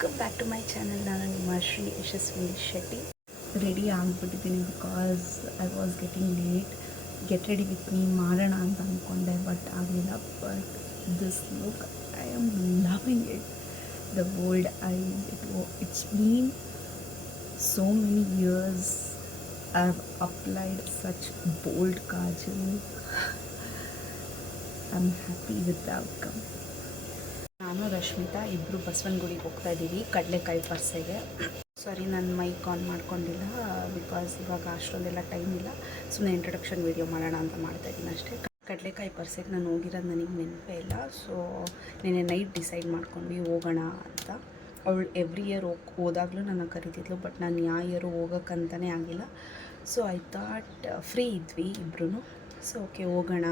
Welcome back to my channel ನಾನು ನಿಮ್ಮ Shri Yashaswi Shetty ready ಆಗಿಬಿಟ್ಟಿದ್ದೀನಿ because I was getting late get ready with me ಮಾಡೋಣ ಅಂತ ಅಂದ್ಕೊಂಡೆ ಬಟ್ ಆಗಲಿಲ್ಲ but this look I am loving it the bold I it it's mean so many years I've applied such bold kajal. I'm happy with the outcome. ನಾನು ರಶ್ಮಿತಾ ಇಬ್ಬರು ಬಸವನಗುಡಿಗೆ ಹೋಗ್ತಾ ಇದ್ದೀವಿ ಕಡಲೆಕಾಯಿ ಪರ್ಸೆಗೆ. ಸಾರಿ ನಾನು ಮೈಕ್ ಆನ್ ಮಾಡ್ಕೊಂಡಿಲ್ಲ ಬಿಕಾಸ್ ಇವಾಗ ಅಷ್ಟೊಂದೆಲ್ಲ ಟೈಮ್ ಇಲ್ಲ. ಸುಮ್ಮನೆ ಇಂಟ್ರೊಡಕ್ಷನ್ ವೀಡಿಯೋ ಮಾಡೋಣ ಅಂತ ಮಾಡ್ತಾ ಇದ್ದೀನಿ ಅಷ್ಟೇ. ಕಡಲೆಕಾಯಿ ಪರ್ಸೆಗೆ ನಾನು ಹೋಗಿರೋದು ನನಗೆ ನೆನಪೇ ಇಲ್ಲ. ಸೊ ನಿನ್ನೆ ನೈಟ್ ಡಿಸೈಡ್ ಮಾಡ್ಕೊಂಡ್ವಿ ಹೋಗೋಣ ಅಂತ. ಅವಳು ಎವ್ರಿ ಇಯರ್ ಹೋಗಿ, ಹೋದಾಗಲೂ ನನ್ನ ಕರಿತಿದ್ಲು ಬಟ್ ನಾನು ಯಾವ ಇಯರು ಹೋಗೋಕ್ಕಂತಲೇ ಆಗಿಲ್ಲ. ಸೊ ಐ ಥಾಟ್ ಫ್ರೀ ಇದ್ವಿ ಇಬ್ಬರೂ ಸೊ ಓಕೆ ಹೋಗೋಣ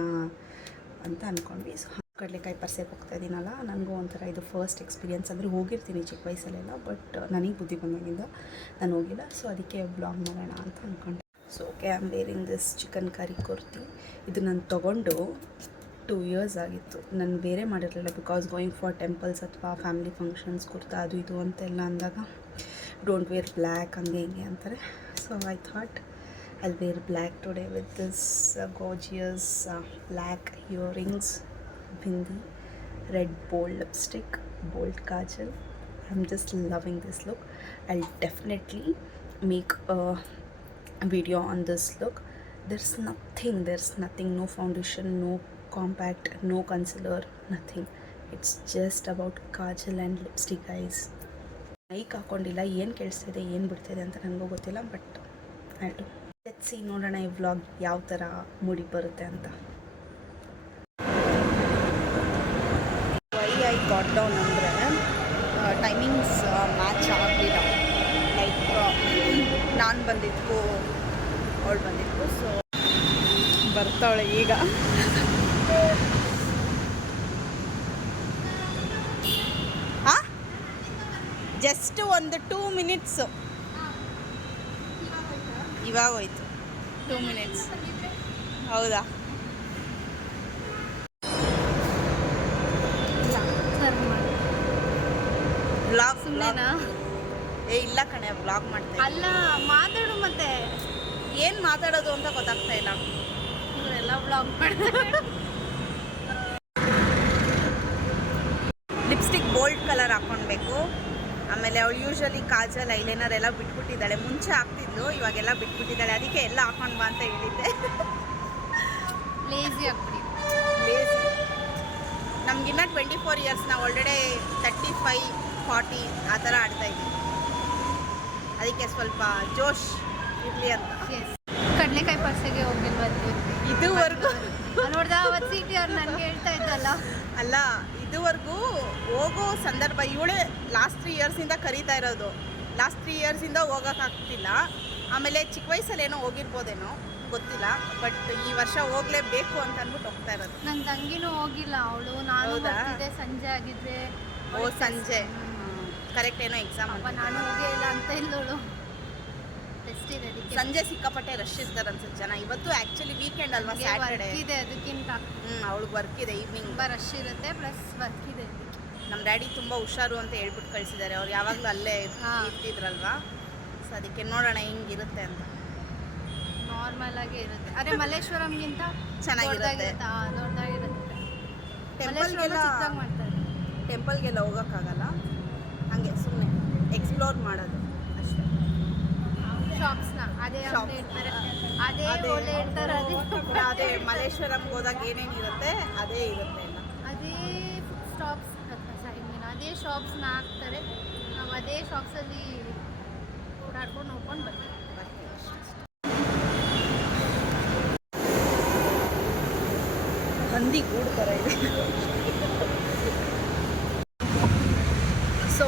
ಅಂತ ಅಂದ್ಕೊಂಡ್ವಿ ಸೊ ಕಡಲೆಕಾಯಿ ಪರ್ಸೆಗೆ ಹೋಗ್ತಾ ಇದ್ದೀನಲ್ಲ ನನಗೂ ಒಂಥರ ಇದು ಫಸ್ಟ್ ಎಕ್ಸ್ಪೀರಿಯನ್ಸ್ ಅಂದರೆ ಹೋಗಿರ್ತೀನಿ ಚಿಕ್ಕ ವಯಸ್ಸಲ್ಲೆಲ್ಲ ಬಟ್ ನನಗೆ ಬುದ್ಧಿ ಬಂದಾಗಿಂದ ನಾನು ಹೋಗಿಲ್ಲ. ಸೊ ಅದಕ್ಕೆ ಬ್ಲಾಗ್ ಮಾಡೋಣ ಅಂತ ಅಂದ್ಕೊಂಡೆ so okay am wearing this chikankari kurti ಇದು ನಾನು ತೊಗೊಂಡು ಟೂ ಇಯರ್ಸ್ ಆಗಿತ್ತು. ನಾನು ಬೇರೆ ಮಾಡಿರಲಿಲ್ಲ ಬಿಕಾಸ್ ಗೋಯಿಂಗ್ ಫಾರ್ ಟೆಂಪಲ್ಸ್ ಅಥವಾ ಫ್ಯಾಮಿಲಿ ಫಂಕ್ಷನ್ಸ್ ಕುರ್ತಾ ಅದು ಇದು ಅಂತೆಲ್ಲ ಅಂದಾಗ ಡೋಂಟ್ ವೇರ್ ಬ್ಲ್ಯಾಕ್ ಹಂಗೆ ಹಿಂಗೆ ಅಂತಾರೆ. So I thought I wear black today with this gorgeous black earrings bindi red bold lipstick, bold kajal. I'm just loving this look. I'll definitely make a video on this look there's nothing there's nothing no foundation no compact no concealer nothing it's just about kajal and lipstick guys mic ಹಾಕೊಂಡಿಲ್ಲ ಏನು ಕೇಳಿಸ್ತಿದೆ ಏನು ಬಿಡ್ತಿದೆ ಅಂತ ನನಗೂ ಗೊತ್ತಿಲ್ಲ but let's C ನೋಡೋಣ ಈ vlog ಯಾವ ಥರ ಮೂಡಿ ಬರುತ್ತೆ ಅಂತ ವೈ ಐ ಗಾಟ್ ಡೌನ್ ಅಂದರೆ ಟೈಮಿಂಗ್ಸ್ ಮ್ಯಾಚ್ ಆಗಲಿಲ್ಲ. ಲೈಕ್ ನಾನು ಬಂದಿದ್ದಕ್ಕೂ ಅವಳು ಬಂದಿದ್ದು ಸೊ ಬರ್ತಾವಳೆ ಈಗ. ಜಸ್ಟ್ ಒಂದು ಟೂ ಮಿನಿಟ್ಸ್ ಇವಾಗ ಹೋಯ್ತು. ಟೂ ಮಿನಿಟ್ಸ್ ಹೌದಾ? ಸುಮ್ನೆನಾ? ಏ ಇಲ್ಲ ಕಣೆ ಬ್ಲಾಗ್ ಮಾಡ್ತಾ ಅಲ್ಲ ಮಾತಾಡು ಮತ್ತೆ. ಏನು ಮಾತಾಡೋದು ಅಂತ ಗೊತ್ತಾಗ್ತಾ ಇಲ್ಲ. ಇವರೆಲ್ಲ ಬ್ಲಾಗ್ ಮಾಡ್ತಾರೆ. ಲಿಪ್ಸ್ಟಿಕ್ ಬೋಲ್ಡ್ ಕಲರ್ ಹಾಕ್ಕೊಳ್ಬೇಕು ಆಮೇಲೆ ಅವಳು ಯೂಶಲಿ ಕಾಜಲ್ ಐಲೈನರ್ ಎಲ್ಲ ಬಿಟ್ಬಿಟ್ಟಿದ್ದಾಳೆ. ಮುಂಚೆ ಹಾಕ್ತಿದ್ಲು ಇವಾಗೆಲ್ಲ ಬಿಟ್ಬಿಟ್ಟಿದ್ದಾಳೆ. ಅದಕ್ಕೆ ಎಲ್ಲ ಹಾಕೊಂಡು ಬಾ ಅಂತ ಹೇಳಿದ್ದೆ. ಲೇಜಿ ಆಗ್ಬಿಡಿ. ಲೇಸಿ ನಮಗಿನ್ನ ಟ್ವೆಂಟಿ ಫೋರ್ ಇಯರ್ಸ್ ನಾವು ಆಲ್ರೆಡಿ ತರ್ಟಿ ಫೈ ಫಾರ್ಟಿ ಆ ಥರ ಆಡ್ತಾ ಇದ್ದೀವಿ ಅದಕ್ಕೆ ಸ್ವಲ್ಪ ಜೋಶ್ ಇರಲಿ ಅಂತ. ಕಡಲೆಕಾಯಿ ಪರ್ಸೆಗೆ ಹೋಗಿಲ್ವತ್ತು ಇದುವರೆಗೂ? ನೋಡ್ದ ಅವತ್ತು ಸಿಟಿ ಅವ್ರು ನನಗೆ ಹೇಳ್ತಾ ಇದ್ದಲ್ಲ. ಅಲ್ಲ ಇದುವರೆಗೂ ಹೋಗೋ ಸಂದರ್ಭ ಇವಳೇ ಲಾಸ್ಟ್ ತ್ರೀ ಇಯರ್ಸಿಂದ ಕರೀತಾ ಇರೋದು. ಲಾಸ್ಟ್ ತ್ರೀ ಇಯರ್ಸಿಂದ ಹೋಗೋಕ್ಕಾಗ್ತಿಲ್ಲ ಆಮೇಲೆ ಚಿಕ್ಕ ವಯಸ್ಸಲ್ಲಿ ಏನೋ ಹೋಗಿರ್ಬೋದೇನೋ ಗೊತ್ತಿಲ್ಲ. ಬಟ್ ಈ ವರ್ಷ ಹೋಗಲೇಬೇಕು ಅಂತ ಅಂದ್ಬಿಟ್ಟು ಹೋಗ್ತಾ ಇರೋದು. ನನ್ನ ತಂಗಿನೂ ಹೋಗಿಲ್ಲ ಅವಳು. ನಾನು? ಸಂಜೆ ಆಗಿದ್ರೆ. ಓ ಸಂಜೆ. ಕರೆಕ್ಟ್ ಏನೋ ಎಕ್ಸಾಮ್ ಅಪ್ಪ ನಾನು ಹೋಗೇ ಇಲ್ಲ ಅಂತ ಇಲ್ಲೋಳು ಟೆಸ್ಟ್ ಇದೆ ಅದಕ್ಕೆ. ಸಂಜೆ ಸಿಕ್ಕಾಪಟ್ಟೆ ರಶ್ ಇರ್ತಾರೆ ಅನ್ಸುತ್ತೆ ಜನ. ಇವತ್ತು ಆ್ಯಕ್ಚುಲಿ ವೀಕೆಂಡ್ ಅಲ್ವಾ ಸ್ಯಾಟರ್ಡೆ ಇದೆ ಅದಕ್ಕಿಂತ. ಹ್ಞೂ ಅವಳಿಗೆ ವರ್ಕ್ ಇದೆ ಈವ್ನಿಂಗ್ ತುಂಬ ರಶ್ ಇರುತ್ತೆ ಪ್ಲಸ್ ವರ್ಕ್ ಇದೆ ನಮ್ಮ ಡ್ಯಾಡಿ ತುಂಬ ಹುಷಾರು ಅಂತ ಹೇಳ್ಬಿಟ್ಟು ಕಳಿಸಿದ್ದಾರೆ. ಅವ್ರು ಯಾವಾಗಲೂ ಅಲ್ಲೇ ಇರ್ತಿದ್ರಲ್ವಾ? ಸೊ ಅದಕ್ಕೆ ನೋಡೋಣ ಹೆಂಗಿರುತ್ತೆ ಅಂತ. ನಾರ್ಮಲ್ ಆಗಿ ಇರುತ್ತೆ. ಅದೇ ಮಲ್ಲೇಶ್ವರಂಗಿಂತ ಚೆನ್ನಾಗಿರುತ್ತೆ. ದೊಡ್ಡದಾಗಿರುತ್ತೆ. ಟೆಂಪಲ್ಗೆಲ್ಲ ಟೆಂಪಲ್ಗೆಲ್ಲ ಹೋಗೋಕ್ಕಾಗಲ್ಲ? ಎಕ್ಸ್ಪ್ಲೋರ್ ಮಾಡೋದು. ಅಷ್ಟೇ. ಶಾಪ್ಸ್ನ ಅದೇ. ಹೇಳ್ತಾರೆ. ಅದೇ ಅದೇ. ಮಲ್ಲೇಶ್ವರಂಗೆ ಹೋದಾಗ ಏನೇನಿರುತ್ತೆ ಅದೇ ಇರುತ್ತೆ ಅದೇ ಸ್ಟಾಪ್ಸ್ ಸಾರಿ ಅದೇ ಶಾಪ್ಸ್ನ ಹಾಕ್ತಾರೆ. ನಾವು ಅದೇ ಶಾಪ್ಸಲ್ಲಿ ಓಡಾಡ್ಕೊಂಡು ನೋಡ್ಕೊಂಡು ಬರ್ತೀವಿ. ಹಂದಿ ಗೂಡು ಥರ ಇದೆ ಸೊ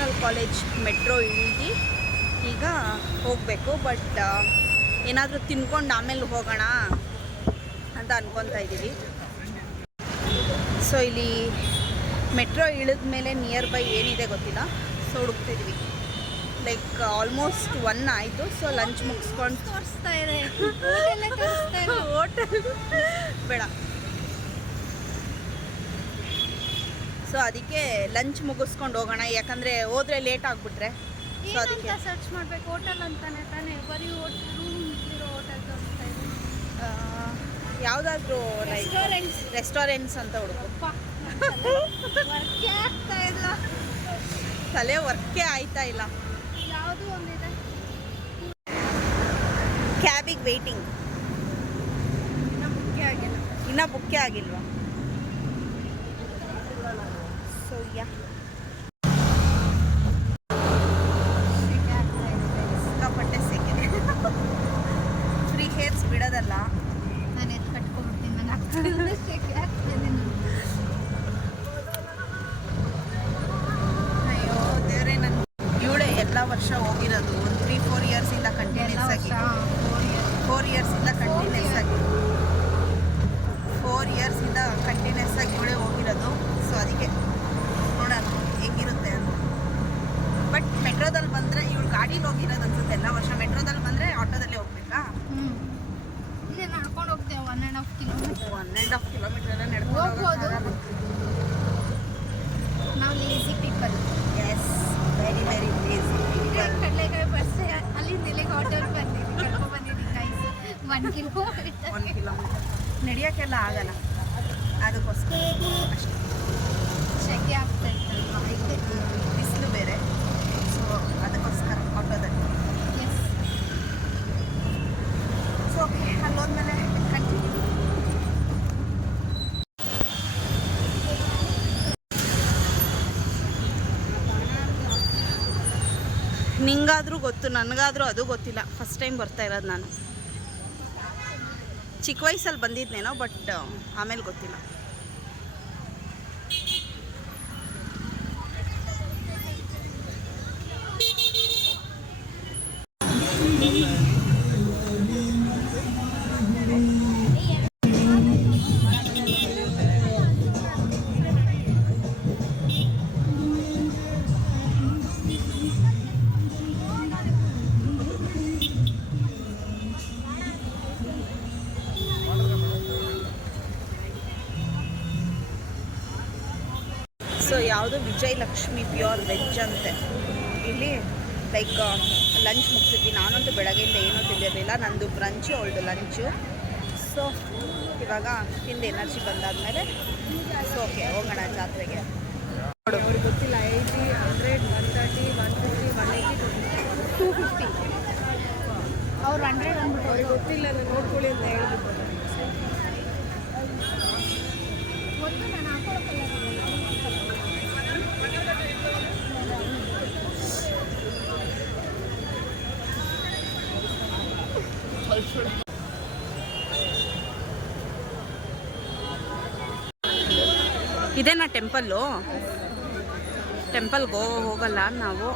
ನ್ಯಾಷನಲ್ ಕಾಲೇಜ್ ಮೆಟ್ರೋ ಇಳಿದು ಈಗ ಹೋಗಬೇಕು ಬಟ್ ಏನಾದರೂ ತಿನ್ಕೊಂಡು ಆಮೇಲೆ ಹೋಗೋಣ ಅಂತ ಅನ್ಕೊತಾ ಇದ್ದೀವಿ. ಸೊ ಇಲ್ಲಿ ಮೆಟ್ರೋ ಇಳಿದ ಮೇಲೆ ನಿಯರ್ ಬೈ ಏನಿದೆ ಗೊತ್ತಿಲ್ಲ. ಸೊ ಹುಡುಕ್ತಿದ್ವಿ. ಲೈಕ್ ಆಲ್ಮೋಸ್ಟ್ ಒನ್ ಆಯಿತು. ಸೊ ಲಂಚ್ ಮುಗಿಸ್ಕೊಂಡು ತೋರಿಸ್ತಾ ಇದೆ ಹೋಟೆಲ್ಲ ತೋರಿಸ್ತಾ ಇದೆ ಹೋಟೆಲ್ ಬೇಡ. ಸೊ ಅದಕ್ಕೆ ಲಂಚ್ ಮುಗಿಸ್ಕೊಂಡು ಹೋಗೋಣ. ಯಾಕಂದರೆ ಹೋದ್ರೆ ಲೇಟ್ ಆಗಿಬಿಟ್ರೆ. ಸೊ ಅದಕ್ಕೆ ಸರ್ಚ್ ಮಾಡ್ಬೇಕು? ಹೋಟೆಲ್ ಅಂತಾನೆ ತಾನೇ? ಬರೀ ರೂಮ್ ಇರೋ ಹೋಟೆಲ್ ತೋರಿಸ್ತಾ ಇದೆ. ಯಾವುದಾದ್ರೂ ರೆಸ್ಟೋರೆಂಟ್ಸ್ ರೆಸ್ಟೋರೆಂಟ್ಸ್ ಅಂತ ಹುಡುಕು. ವರ್ಕೇ ಆಗ್ತಾ ಇಲ್ಲ. ತಲೆ ವರ್ಕೇ ಆಯ್ತಾ ಇಲ್ಲ. ಯಾವುದು ಒಂದಿದೆ? ಕ್ಯಾಬಿಗೆ ವೆಯ್ಟಿಂಗ್ ಇನ್ನ ಬುಕ್ಕೇ ಆಗಿಲ್ಲ. ಇನ್ನೂ ಬುಕ್ಕೇ ಆಗಿಲ್ವಾ? ಸೊ ಯಾ ಸೆಕೆ ಆಗ್ತಾ ಇದೆ ಸಿಕ್ಕಾಪಟ್ಟೆ ಸೆಕೆ ಫ್ರೀ ಹೇರ್ಸ್ ಬಿಡೋದಲ್ಲ ನಾನು ಎದ್ದು ಕಟ್ಕೊಂಡ್ಬಿಡ್ತೀನಿ ನಾನು ಆಗ್ತಿಲ್ಲ ಸೆಕೆ ಆಗ್ತಿದೆ ಅಯ್ಯೋ ದೇವ್ರೆ ನನ್ನ ಇವಳೆ ಎಲ್ಲ ವರ್ಷ ಹೋಗಿರೋದು ಒಂದು ತ್ರೀ ಫೋರ್ ಇಯರ್ಸಿಂದ ಎಲ್ಲ ಕಂಟಿನ್ಯೂಸ್ ವರ್ಷ ಆಗಿ ಫೋರ್ ಇಯರ್ಸಿಂದ ಕಂಟಿನ್ಯೂಸ್ ಆಗಿ ಫೋರ್ ಇಯರ್ಸಿಂದ ಕಂಟಿನ್ಯೂಸ್ ಆಗಿ ಇವಳೇ ಹೋಗಿರೋದು ಸೊ ಅದಕ್ಕೆ ನೋಡೋಣ ಹೆಂಗಿರುತ್ತೆ ಅಂತ ಬಟ್ ಮೆಟ್ರೋದಲ್ಲಿ ಬಂದರೆ ಇವಳು ಗಾಡೀಲಿ ಹೋಗಿರೋದು ಅನ್ಸುತ್ತೆ ಎಲ್ಲ ವರ್ಷ ಮೆಟ್ರೋದಲ್ಲಿ ಬಂದರೆ ಆಟೋದಲ್ಲೇ ಹೋಗ್ಬೇಕಾ ಹ್ಞೂ ಇಲ್ಲೇ ನಡ್ಕೊಂಡು ಹೋಗ್ತೇವೆ one and half kilometre one and half kilometre ಎಲ್ಲ ನಡ್ಕೊಂಡು ಹೋಗ್ಬೋದು. ನಾವು lazy people yes very very lazy ಕಡಲೆಕಾಯಿ ಬರ್ಸೆ ಅಲ್ಲಿಂದ ಇಲ್ಲಿಗೆ ಆಟೋಲ್ ಬಂದಿದ್ದೀನಿ ಕರ್ಕೊಂಡು ಬಂದಿದ್ದೀನಿ ಗೈಸ್ ಒನ್ ಕಿಲೋಮೀಟರ್ ಒಂದು ಕಿಲೋಮೀಟರ್ ನಡೆಯೋಕ್ಕೆಲ್ಲ ಆಗಲ್ಲ ಅದಕ್ಕೋಸ್ಕರ ಅಷ್ಟೇ ಸೆಕೆ ಆಗ್ತಾ ಇತ್ತಲ್ವಾ ಅದಕ್ಕೆ ಬಿಸಿಲು ಬೇರೆ ಸೊ ಅದಕ್ಕೋಸ್ಕರ ಆಟೋದಲ್ಲಿ ಎಸ್ ಸೊ ಓಕೆ ಅಲ್ಲೋದ್ಮೇಲೆ ಕಂಟಿನ್ಯೂ ನಿಂಗಾದರೂ ಗೊತ್ತು, ನನಗಾದರೂ ಅದು ಗೊತ್ತಿಲ್ಲ. ಫಸ್ಟ್ ಟೈಮ್ ಬರ್ತಾ ಇರೋದು ನಾನು. ಚಿಕ್ಕ ವಯಸ್ಸಲ್ಲಿ ಬಂದಿದ್ನೇನೋ ಬಟ್ ಆಮೇಲೆ ಗೊತ್ತಿಲ್ಲ. ವಿಜಯಲಕ್ಷ್ಮಿ ಪ್ಯೂರ್ ವೆಜ್ ಅಂತೆ. ಇಲ್ಲಿ ಲೈಕ್ ಲಂಚ್ ಮುಗಿಸಿದ್ವಿ. ನಾನಂತೂ ಬೆಳಗ್ಗೆಯಿಂದ ಏನೂ ತಿಂದಿರಲಿಲ್ಲ. ನಂದು ಬ್ರಂಚು ಅವಳದು ಲಂಚು ಸೊ ಇವಾಗ ತಿಂದು ಎನರ್ಜಿ ಬಂದಾದಮೇಲೆ ಸೊ ಓಕೆ ಹೋಗೋಣ ಜಾತ್ರೆಗೆ. ಅವ್ರಿಗೆ ಗೊತ್ತಿಲ್ಲ eighty hundred one thirty one fifty one eighty two fifty ಅವ್ರು ಹಂಡ್ರೆಡ್ ಅಂದ್ಬಿಟ್ಟು ಅವ್ರಿಗೆ ಗೊತ್ತಿಲ್ಲ ನಾನು ನೋಡ್ಕೊಳ್ಳಿ ಅಂತ ಹೇಳ್ಬಿಟ್ಟು ಗೊತ್ತು ನಾನು ಹಾಕೊಳಕ್ಕಲ್ಲ ಇದೇನಾ ಟೆಂಪಲ್ಲು. ಟೆಂಪಲ್ಗೆ ಹೋಗಲ್ಲ ನಾವು.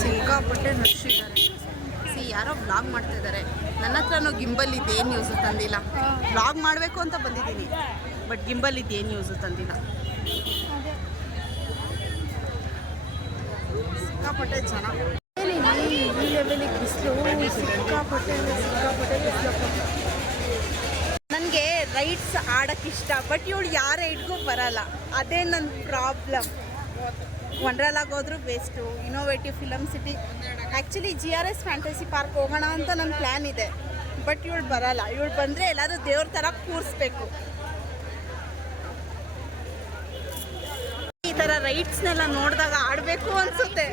ಸಿಕ್ಕಾಪಟ್ಟೆ ನಡ್ಸಿದ್ದಾರೆ ಸಿ ಯಾರೋ ಬ್ಲಾಗ್ ಮಾಡ್ತಾ ಇದ್ದಾರೆ. ನನ್ನ ಹತ್ರನೂ ಗಿಂಬಲ್ ಇದೇನು ಯೂಸು ತಂದಿಲ್ಲ. ಬ್ಲಾಗ್ ಮಾಡಬೇಕು ಅಂತ ಬಂದಿದ್ದೀನಿ. ಬಟ್ ಗಿಂಬಲ್ ಇದೇನು ಯೂಸು ತಂದಿಲ್ಲ. ಸಿಕ್ಕಾಪಟ್ಟೆ ಜನ. ನನಗೆ ರೈಡ್ಸ್ ಆಡೋಕ್ಕೆ ಇಷ್ಟ ಬಟ್ ಇವಳು ಯಾವ ರೈಡ್ಗೂ ಬರಲ್ಲ. ಅದೇ ನನ್ನ ಪ್ರಾಬ್ಲಮ್ ವಂಡ್ರಲಾಗ್ ಹೋದ್ರೂ best innovative film city actually G R S fantasy park ಹೋಗೋಣ ಅಂತ ನನ್ನ ಪ್ಲ್ಯಾನ್ ಇದೆ. ಬಟ್ ಇವಳು ಬರಲ್ಲ. ಇವಳು ಬಂದರೆ ಎಲ್ಲರೂ ದೇವ್ರ ಥರ ಕೂರಿಸ್ಬೇಕು. ರೈಡ್ಸ್ನೆಲ್ಲ ನೋಡಿದಾಗ ಆಡಬೇಕು ಅನ್ಸುತ್ತೆ.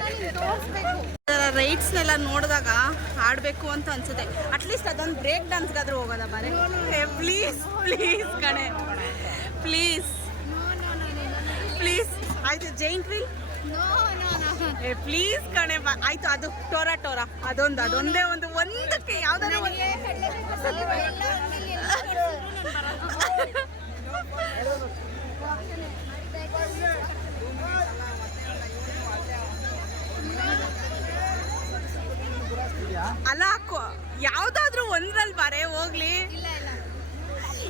ರೈಡ್ಸ್ನೆಲ್ಲ ನೋಡಿದಾಗ ಆಡಬೇಕು ಅಂತ ಅನ್ಸುತ್ತೆ. ಅಟ್ಲೀಸ್ಟ್ ಅದೊಂದು ಬ್ರೇಕ್ ಡ್ಯಾನ್ಸ್ಗಾದ್ರೂ ಹೋಗೋದ ಬಾರೆ ಪ್ಲೀಸ್ ಪ್ಲೀಸ್ ಕಣೆ. ಪ್ಲೀಸ್ ಪ್ಲೀಸ್ ಆಯ್ತು ಜೈಂಟ್ ವೀಲ್ ನೋ ಏ ಪ್ಲೀಸ್ ಕಣೆ ಬಾ. ಆಯ್ತು ಅದು ಟೋರಾ ಟೋರಾ. ಅದೊಂದು ಅದೊಂದೇ ಒಂದು ಒಂದಕ್ಕೆ ಯಾವ್ದಾದ್ರು ಒಂದು ನನಗೆ ಕಡಲೆಕಾಯಿ ಬಸ್ಸಲ್ಲಿ ಎಲ್ಲ ಅಂಗಡಿಲಿ ಎಲ್ಲ ಕಳ್ಸಿದ್ರು ನಾನು ಬರಲ್ಲ. ಅಲ್ಲ ಕೊ- ಯಾವ್ದಾದ್ರು ಒಂದ್ರಲ್ಲಿ ಬಾರೆ ಹೋಗ್ಲಿ.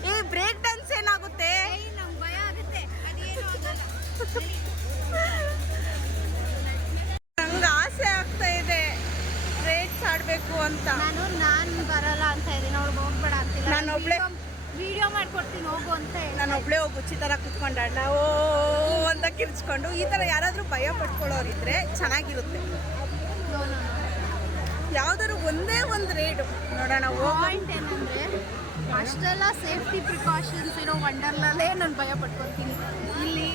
ಏ ಬ್ರೇಕ್ ಡ್ಯಾನ್ಸ್ ಏನಾಗುತ್ತೆ? ನಂಗೆ ಭಯ ಆಗುತ್ತೆ. ಅದೇನು ಆಗಲ್ಲ. ನಂಗೆ ಆಸೆ ಆಗ್ತಾ ಇದೆ. ಬ್ರೇಕ್ಸ್ ಆಡಬೇಕು ಅಂತ. ನಾನು ನಾನು ಒಬ್ಳೆ ವಿಡಿಯೋ ಮಾಡ್ಕೊಡ್ತೀನಿ ಹೋಗು ಅಂತ. ನಾನು ಒಬ್ಳೆ ಹೋಗಿ. ಈ ಥರ ಕುತ್ಕೊಂಡಾಡ ಓ ಅಂತ ಕಿರ್ಚ್ಕೊಂಡು. ಈ ಥರ ಯಾರಾದರೂ ಭಯ ಪಟ್ಕೊಳ್ಳೋರಿದ್ರೆ ಚೆನ್ನಾಗಿರುತ್ತೆ. ಯಾವ್ದಾದ್ರು ಒಂದೇ ಒಂದು ರೇಡು ನೋಡೋಣ ಪಾಯಿಂಟ್ ಏನಂದ್ರೆ ಅಷ್ಟೆಲ್ಲ ಸೇಫ್ಟಿ ಪ್ರಿಕಾಷನ್ಸ್ ಇರೋ ವಂಡರ್ಲಲ್ಲೇ ನಾನು ಭಯ ಪಟ್ಕೊತೀನಿ. ಇಲ್ಲಿ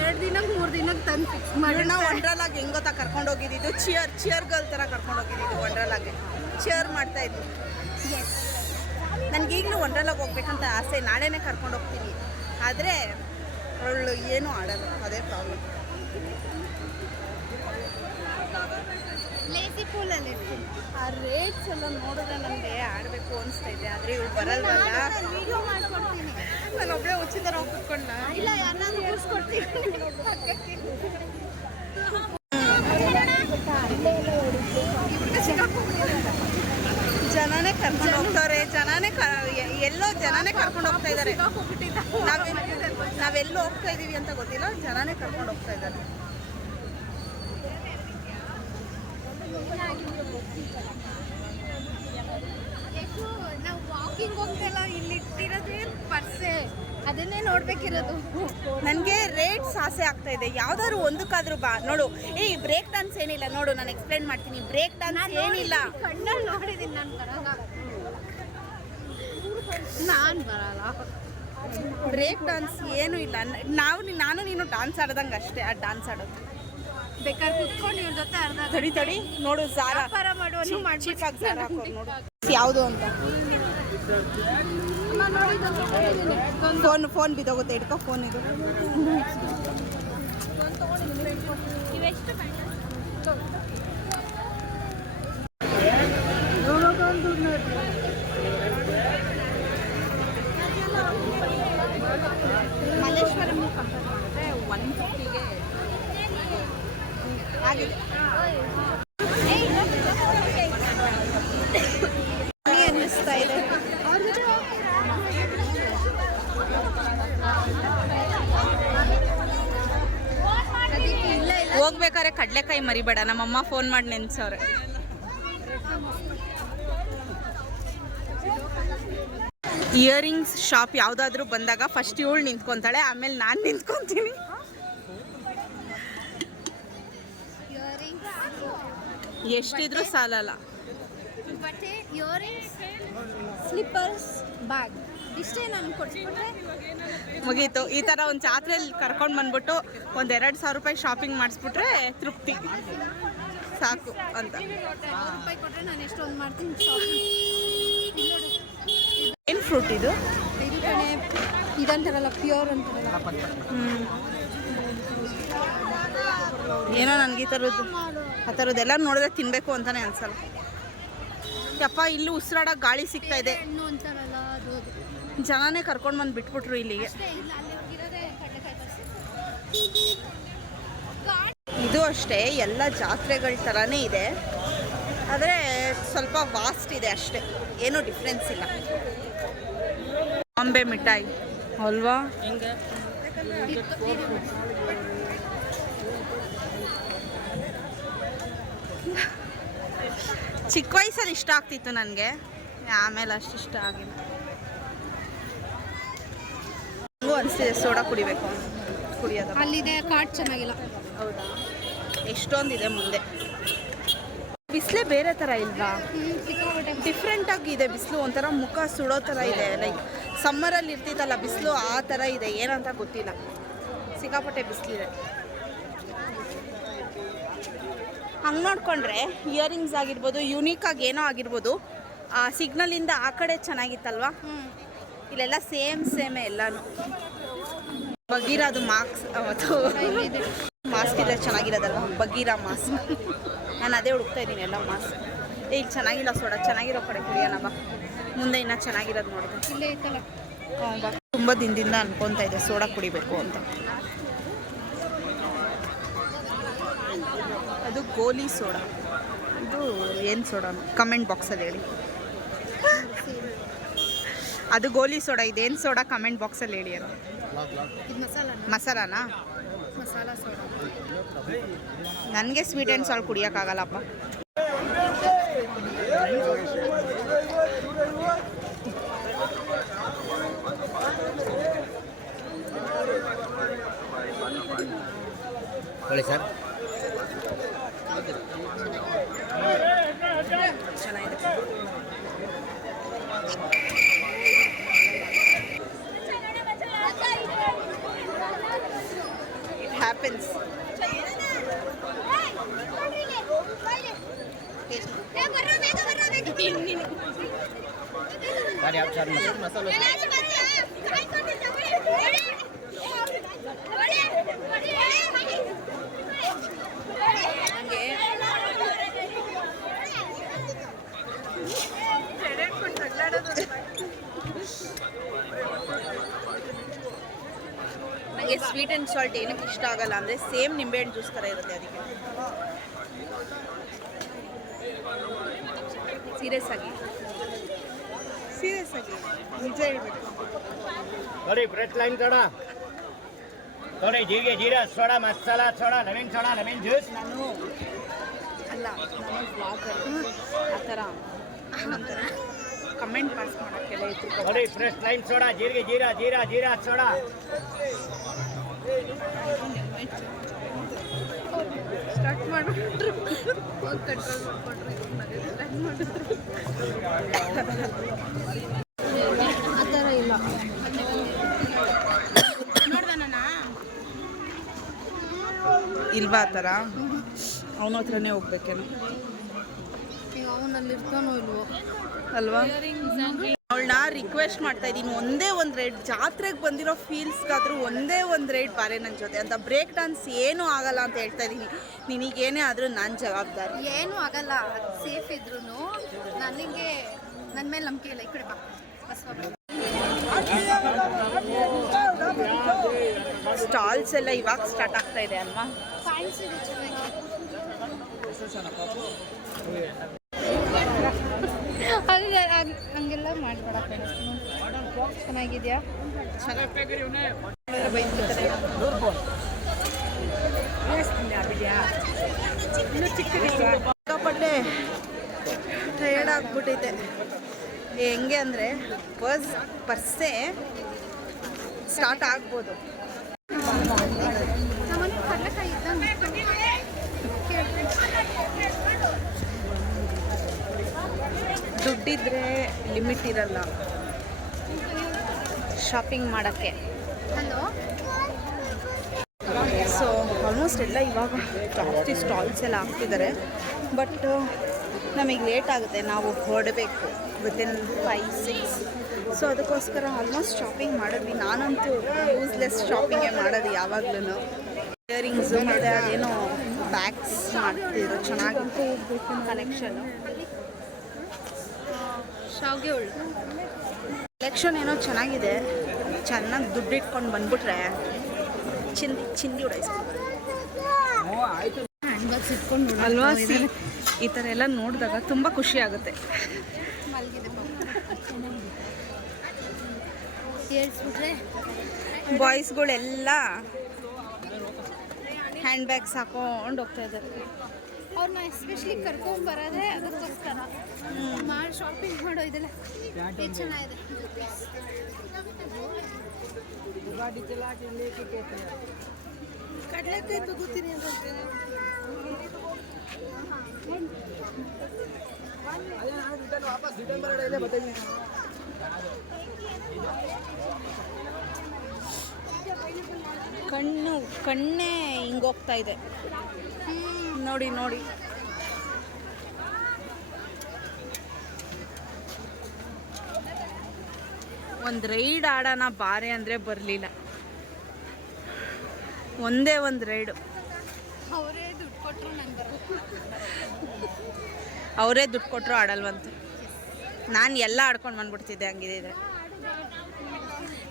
ಎರಡು ದಿನಕ್ಕೆ ಮೂರು ದಿನಕ್ಕೆ ತಂದು ಫಿಕ್ಸ್ ಮಾಡೋಣ ನಾವು ವಂಡ್ರಲಾಗ್ ಹೆಂಗ್ ಗೊತ್ತಾ ಕರ್ಕೊಂಡು ಹೋಗಿದ್ದು ಚಿಯರ್ ಚಿಯರ್ ಗರ್ಲ್ ಥರ ಕರ್ಕೊಂಡು ಹೋಗಿದ್ದು ವಂಡ್ರಲಾಗೆ ಚಿಯರ್ ಮಾಡ್ತಾ ಇದ್ವಿ ನನಗೀಗಲೂ ವಂಡ್ರಲಾಗ್ ಹೋಗ್ಬೇಕಂತ ಆಸೆ. ನಾಳೆನೇ ಕರ್ಕೊಂಡು ಹೋಗ್ತೀನಿ. ಆದರೆ ಅವಳು ಏನೂ ಆಡೋಲ್ಲ. ಅದೇ ಪ್ರಾಬ್ಲಮ್ ಲೇಸಿ ಪೂಲಲ್ಲಿ ಆ ರೇಟ್ಸ್ ಎಲ್ಲ ನೋಡಿದ್ರೆ ನನಗೆ ಆಡಬೇಕು ಅನಿಸ್ತಾ ಇದೆ. ಆದರೆ ಇವಳು ಬರಲ್ವಲ್ಲ? ವಿಡಿಯೋ ಮಾಡ್ಕೊಡ್ತೀನಿ. ನಾನು ಒಬ್ಬಳೇ ಥರ ಹೋಗಿ ಕುತ್ಕೊಂಡ ಇಲ್ಲ ಯಾರನ್ನಾದ್ರೂ ಕೂರಿಸ್ಕೊಡ್ತೀನಿ. ಜನನೇ ಕರ್ಕೊಂಡು ಹೋಗ್ತಾರೆ ಜನನೇ ಎಲ್ಲೋ ಜನನೇ ಕರ್ಕೊಂಡು ಹೋಗ್ತಾ ಇದ್ದಾರೆ. ನಾವೇ ನಾವೆಲ್ಲೋ ಹೋಗ್ತಾ ಇದೀವಿ ಅಂತ ಗೊತ್ತಿಲ್ಲ. ಜನನೇ ಕರ್ಕೊಂಡು ಹೋಗ್ತಾ ಇದ್ದಾರೆ ಎಷ್ಟು ನಾವು ವಾಕಿಂಗ್ ಹೋಗ್ತಲ್ಲ ಇಲ್ಲಿ ಇಟ್ಟಿರೋದೇ ಪರ್ಸೆ. ಅದನ್ನೇ ನೋಡ್ಬೇಕಿರೋದು. ನನಗೆ ರೇಟ್ ಆಸೆ ಆಗ್ತಾ ಇದೆ. ಯಾವ್ದಾದ್ರು ಒಂದಕ್ಕಾದ್ರೂ ಬಾ. ನೋಡು ಏ ಬ್ರೇಕ್ ಡಾನ್ಸ್ ಏನಿಲ್ಲ. ನೋಡು ನಾನು ಎಕ್ಸ್ಪ್ಲೈನ್ ಮಾಡ್ತೀನಿ. ಬ್ರೇಕ್ ಡಾನ್ಸ್ ಏನಿಲ್ಲ. ಕಣ್ಣಲ್ಲಿ ನೋಡಿದ್ದೀನಿ ನಾನು ಬರಲ್ಲ ನಾನು ಬರಲ್ಲ. ಬ್ರೇಕ್ ಡಾನ್ಸ್ ಏನೂ ಇಲ್ಲ. ನಾವು ನಾನು ನೀನು ಡಾನ್ಸ್ ಆಡ್ದಂಗೆ ಅಷ್ಟೇ ಆ ಡಾನ್ಸ್ ಆಡೋದು. ಬೇಕಾದ್ರೆ ಕುತ್ಕೊಂಡು ಇವ್ರ ಜೊತೆ ಅರ್ಧ ತಡಿ ತಡಿ. ನೋಡು ಸಾರ ವ್ಯಾಪಾರ ಮಾಡುವನ್ನು ಮಾಡ್ಬಿಟ್ಟು ಹಾಕೋರು ನೋಡು. ಯಾವುದು ಅಂತ. ಫೋನ್ ಫೋನ್ ಬಿದ್ದೋಗುತ್ತೆ ಇಟ್ಕೋ ಫೋನ್ ಇದು. ಇವೆಷ್ಟು ಮಲ್ಲೇಶ್ವರಂ ಕಂಪೇರ್ ಮಾಡಿದ್ರೆ ಒನ್ ಫಿಫ್ಟಿಗೆ ಆಗಿದೆ ಕಮ್ಮಿ ಅನ್ನಿಸ್ತಾ ಇದೆ ಅದಕ್ಕೆ ಇಲ್ಲ ಇಲ್ಲ ಹೋಗ್ಬೇಕಾದ್ರೆ ಕಡ್ಲೆಕಾಯಿ ಮರಿಬೇಡ, ನಮ್ಮಮ್ಮ ಫೋನ್ ಮಾಡಿ ನೆನ್ಸವ್ರೆ. ಇಯರಿಂಗ್ಸ್ ಶಾಪ್ ಯಾವುದಾದ್ರೂ ಬಂದಾಗ ಫಸ್ಟ್ ಇವಳು ನಿಂತ್ಕೊಂತಾಳೆ, ಆಮೇಲೆ ನಾನು ನಿಂತ್ಕೊಂತೀನಿ. ಎಷ್ಟಿದ್ರು ಸಾಲಲ್ಲ. ಸ್ಲಿಪ್ಪರ್ಸ್ ಬ್ಯಾಗ್ ಇಷ್ಟೇ ನಾನು ಕೊಡ್ಸ್ಬಿಟ್ರೆ ಮುಗೀತು. ಈ ಥರ ಒಂದು ಜಾತ್ರೆಯಲ್ಲಿ ಕರ್ಕೊಂಡು ಬಂದ್ಬಿಟ್ಟು ಒಂದು ಎರಡು ಸಾವಿರ ರೂಪಾಯಿ ಶಾಪಿಂಗ್ ಮಾಡಿಸ್ಬಿಟ್ರೆ ತೃಪ್ತಿ. ಸಾಕು ಅಂತ. ಏನು ಫ್ರೂಟ್ ಇದು? ಇದು ಇದಂತಾರಲ್ಲ ಪ್ಯೂರ್ ಅಂತಾರಲ್ಲ. ಏನೋ ನನಗೆ ಈ ಥರದ್ದು ಆ ಥರದ್ದೆಲ್ಲ ನೋಡಿದ್ರೆ ತಿನ್ನಬೇಕು ಅಂತಾನೆ ಅನ್ಸಲ್ಲ. ಯಪ್ಪ ಇಲ್ಲೂ ಉಸಿರಾಡೋಕೆ ಗಾಳಿ ಸಿಗ್ತಾ ಇದೆ. ಜನನೇ ಕರ್ಕೊಂಡು ಬಂದು ಬಿಟ್ಬಿಟ್ರು ಇಲ್ಲಿಗೆ. ಇದು ಅಷ್ಟೇ ಎಲ್ಲ ಜಾತ್ರೆಗಳ ಥರನೇ ಇದೆ. ಆದರೆ ಸ್ವಲ್ಪ ವಾಸ್ಟ್ ಇದೆ ಅಷ್ಟೇ ಏನೂ ಡಿಫ್ರೆನ್ಸ್ ಇಲ್ಲ. ಬಾಂಬೆ ಮಿಠಾಯಿ ಅಲ್ವಾ? ಚಿಕ್ಕ ವಯಸ್ಸಲ್ಲಿ ಇಷ್ಟ ಆಗ್ತಿತ್ತು ನನಗೆ ಆಮೇಲೆ ಅಷ್ಟು ಇಷ್ಟ ಆಗಿಲ್ಲ. ನನಗೂ ಅನಿಸ್ತಿದೆ ಸೋಡಾ ಕುಡಿಬೇಕು. ಕುಡಿಯೋದು. ಅಲ್ಲಿದೆ ಕಾಟ್ ಚೆನ್ನಾಗಿಲ್ಲ. ಹೌದಾ? ಎಷ್ಟೊಂದಿದೆ ಮುಂದೆ. ಬಿಸಿಲೇ ಬೇರೆ ಥರ ಇಲ್ವಾ? ಡಿಫ್ರೆಂಟ್ ಆಗಿದೆ ಬಿಸಿಲು ಒಂಥರ ಮುಖ ಸುಡೋ ಥರ ಇದೆ ಲೈಕ್ ಸಮ್ಮರಲ್ಲಿ ಇರ್ತಿತ್ತಲ್ಲ ಬಿಸಿಲು ಆ ಥರ ಇದೆ ಏನಂತ ಗೊತ್ತಿಲ್ಲ. ಸಿಕ್ಕಾಪಟ್ಟೆ ಬಿಸಿಲಿದೆ. ಹಂಗೆ ನೋಡಿಕೊಂಡ್ರೆ ಇಯರಿಂಗ್ಸ್ ಆಗಿರ್ಬೋದು ಯುನೀಕಾಗಿ ಆಗಿ ಏನೋ ಆಗಿರ್ಬೋದು ಆ ಸಿಗ್ನಲಿಂದ ಆ ಕಡೆ ಚೆನ್ನಾಗಿತ್ತಲ್ವಾ? ಇಲ್ಲೆಲ್ಲ ಸೇಮ್ ಸೇಮೇ ಎಲ್ಲಾನು. ಬಗೀರದು ಅದು ಅವತ್ತು ಇಲ್ಲಿದೆ ಮಾಸ್ಕ್ ಇದ್ರೆ ಚೆನ್ನಾಗಿರೋದಲ್ವ? ಬಗೀರ ಮಾಸ್ಕ್. ನಾನು ಅದೇ ಹುಡುಕ್ತಾ ಇದ್ದೀನಿ ಎಲ್ಲ ಮಾಸ್ಕ್. ಏ ಇಲ್ಲಿ ಚೆನ್ನಾಗಿಲ್ಲ ಸೋಡ ಚೆನ್ನಾಗಿರೋ ಕಡೆ ಕುಡಿಯೋಣ ಬಾ. ಮುಂದೆ ಇನ್ನೂ ಚೆನ್ನಾಗಿರೋದು ನೋಡಿದೆ ಇಲ್ಲೇ ಐತಲ್ಲ ತುಂಬ ದಿನದಿಂದ ಅನ್ಕೊತಾ ಇದೆ ಸೋಡಾ ಕುಡಿಬೇಕು ಅಂತ. ಅದು ಗೋಲಿ ಸೋಡಾ. ಇದು ಏನು ಸೋಡಾ ಕಮೆಂಟ್ ಬಾಕ್ಸಲ್ಲಿ ಹೇಳಿ. ಅದು ಗೋಲಿ ಸೋಡಾ ಇದೇನು ಸೋಡಾ ಕಮೆಂಟ್ ಬಾಕ್ಸಲ್ಲಿ ಹೇಳಿ ಅದು? ಮಸಾಲಾನಾ? ನನಗೆ ಸ್ವೀಟ್ ಆ್ಯಂಡ್ ಸಾಲ್ಟ್ ಕುಡಿಯೋಕ್ಕಾಗಲ್ಲಪ್ಪ. ಸರ್. ಸಾಲ್ಟ್ ಏನಕ್ಕೆ ಇಷ್ಟ ಆಗಲ್ಲ ಅಂದರೆ ಸೇಮ್ ನಿಂಬೆಹಣ್ಣು ಜ್ಯೂಸ್ ಥರ ಇರುತ್ತೆ ಅದಕ್ಕೆ. ಸೀರಿಯಸ್ ಆಗಿ. ಸೀರಿಯಸ್ ಆಗಿ. ನಿಜ ಹೇಳ್ಬೇಕು. ನೋಡಿ ಬ್ರೆಡ್ ಲೈನ್ ಸೋಡಾ ನೋಡಿ ಜೀರಿಗೆ jeera soda masala soda Naveen soda Naveen juice ನಾನು ಅಲ್ಲ ನಾನು ಬ್ಲಾಗರ್ ಆ ಥರ. ಕಮೆಂಟ್ ಪಾಸ್ ಮಾಡೋಕ್ಕೆಲ್ಲ ಇತ್ತು ನೋಡಿ ಫ್ರೆಶ್ ಲೈನ್ ಸೋಡಾ ಜೀರಿಗೆ ಜೀರಾ ಜೀರಾ ಜೀರಾ ಸೋಡಾ. ಸ್ಟಾರ್ಟ್ ಮಾಡಿಬಿಟ್ರು. ಮಾಡಿದ್ರು. ಆ ಥರ ಇಲ್ಲ. ಇಲ್ವಾ ಆ ಥರ? ಅವನ ಹತ್ರನೇ ಹೋಗ್ಬೇಕೇನು. ಈಗ ಅವನಲ್ಲಿ ಇರ್ತಾನೋ ಇಲ್ವೋ? ಅಲ್ವಾ? ಅವಳನ್ನ ರಿಕ್ವೆಸ್ಟ್ ಮಾಡ್ತಾ ಇದ್ದೀನಿ. ಒಂದೇ ಒಂದು ರೇಟ್ ಜಾತ್ರೆಗೆ ಬಂದಿರೋ ಫೀಲ್ಸ್ಗಾದರೂ ಒಂದೇ ಒಂದು ರೇಟ್ ಬಾರೆ ನನ್ನ ಜೊತೆ. ಅಂತ ಬ್ರೇಕ್ ಡಾನ್ಸ್ ಏನೂ ಆಗಲ್ಲ ಅಂತ ಹೇಳ್ತಾ ಇದ್ದೀನಿ. ನಿನಗೇನೇ ಆದರೂ ನಾನು ಜವಾಬ್ದಾರಿ. ಏನೂ ಆಗಲ್ಲ. ಸೇಫ್ ಇದ್ರು ನನಗೆ ನನ್ನ ಮೇಲೆ ನಂಬಿಕೆ ಇಲ್ಲ. ಈ ಕಡೆ ಸ್ಟಾಲ್ಸ್ ಎಲ್ಲ ಇವಾಗ ಸ್ಟಾರ್ಟ್ ಆಗ್ತಾ ಇದೆ ಅಲ್ವಾ? ಹಂಗೆಲ್ಲ ಮಾಡಬೇಡ ಚೆನ್ನಾಗಿದೆಯಾ? ಸಿಕ್ಕಾಪಟ್ಟೆ ಟಯರ್ಡ್ ಆಗ್ಬಿಟ್ಟೈತೆ ಹೆಂಗೆ ಅಂದರೆ ಬಸ್ ಪರ್ಸೆ ಸ್ಟಾರ್ಟ್ ಆಗ್ಬೋದು. ದುಡ್ಡಿದ್ರೆ ಲಿಮಿಟ್ ಇರಲ್ಲ. ಶಾಪಿಂಗ್ ಮಾಡೋಕ್ಕೆ. ಸೊ ಆಲ್ಮೋಸ್ಟ್ ಎಲ್ಲ ಇವಾಗ ಜಾಸ್ತಿ ಸ್ಟಾಲ್ಸ್ ಎಲ್ಲ ಹಾಕ್ತಿದ್ದಾರೆ. ಬಟ್ ನಮಗೆ ಲೇಟ್ ಆಗುತ್ತೆ. ನಾವು ಹೊರಡಬೇಕು. ವಿತಿನ್ ಫೈವ್ ಸಿಕ್ಸ್ ಸೊ ಅದಕ್ಕೋಸ್ಕರ ಆಲ್ಮೋಸ್ಟ್ ಶಾಪಿಂಗ್ ಮಾಡಿದ್ವಿ. ನಾನಂತೂ ಯೂಸ್ಲೆಸ್ ಶಾಪಿಂಗೇ ಮಾಡೋದು ಯಾವಾಗ್ಲೂ ಇಯರಿಂಗ್ಸು ಮತ್ತು ಅದೇನೋ ಬ್ಯಾಗ್ಸ್ ಮಾಡ್ತಿದ್ರು ಚೆನ್ನಾಗಿತ್ತು ಕಲೆಕ್ಷನು ಶಾವ್ಗೆ ಉಳ್ಳ ಎಲೆಕ್ಷನ್ ಏನೋ ಚೆನ್ನಾಗಿದೆ. ಚೆನ್ನಾಗಿ ದುಡ್ಡು ಇಟ್ಕೊಂಡು ಬಂದ್ಬಿಟ್ರೆ ಚಿಂದಿ ಚಿಂದಿ ಉಡಾಯಿಸ್ಕೊಂಡು ಹ್ಯಾಂಡ್ ಬಾಕ್ಸ್ ಇಟ್ಕೊಂಡು ಅಲ್ವಾ ಈ ಥರ ಎಲ್ಲ ನೋಡಿದಾಗ ತುಂಬ ಖುಷಿ ಆಗುತ್ತೆ. ಬಾಯ್ಸ್ಗಳೆಲ್ಲ ಹ್ಯಾಂಡ್ ಬ್ಯಾಗ್ಸ್ ಹಾಕೊಂಡು ಹೋಗ್ತಾ ಇದ್ದಾರೆ. ಅವ್ರನ್ನ ಎಸ್ಪೆಷಲಿ ಕರ್ಕೊಂಡು ಬರೋದೇ ಅದಕ್ಕೋಸ್ಕರ. ಮಾಡಿ ಶಾಪಿಂಗ್ ಮಾಡೋ ಇದೆಲ್ಲ ಇದು ಚೆನ್ನಾಗಿದೆ? ಕಡಲೆಕಾಯಿ ತಗೋತೀನಿ ಅಂತ ಕಣ್ಣು ಕಣ್ಣೇ ಹಿಂಗೋಗ್ತಾ ಇದೆ. ನೋಡಿ ನೋಡಿ. ಒಂದು ರೈಡ್ ಆಡೋಣ ಬಾರೆ ಅಂದರೆ ಬರಲಿಲ್ಲ. ಒಂದೇ ಒಂದು ರೈಡು. ಅವರೇ ದುಡ್ಡು ಕೊಟ್ಟರು ಅವರೇ ದುಡ್ಡು ಕೊಟ್ಟರು ಆಡಲ್ವಂತೆ. ನಾನು ಎಲ್ಲ ಆಡ್ಕೊಂಡು ಬಂದ್ಬಿಡ್ತಿದ್ದೆ ಹಂಗಿದ್ರೆ